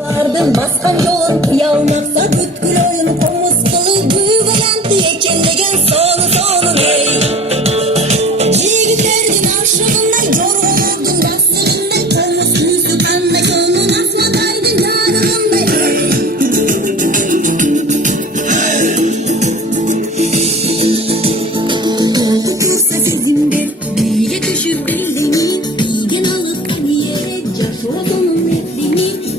Vardım baskan yolun kıyalmaksa bütkül oyun komuz kılı büyügelen diye kendegen sonu hey. Yigitlerden aşığında yorulurdun bastırında komuz yüzü kanla gönlün asmadaydın yarınında hey. Okursa sizimde niye düşüp bellemin bilgen alıp niye caş olanın reddini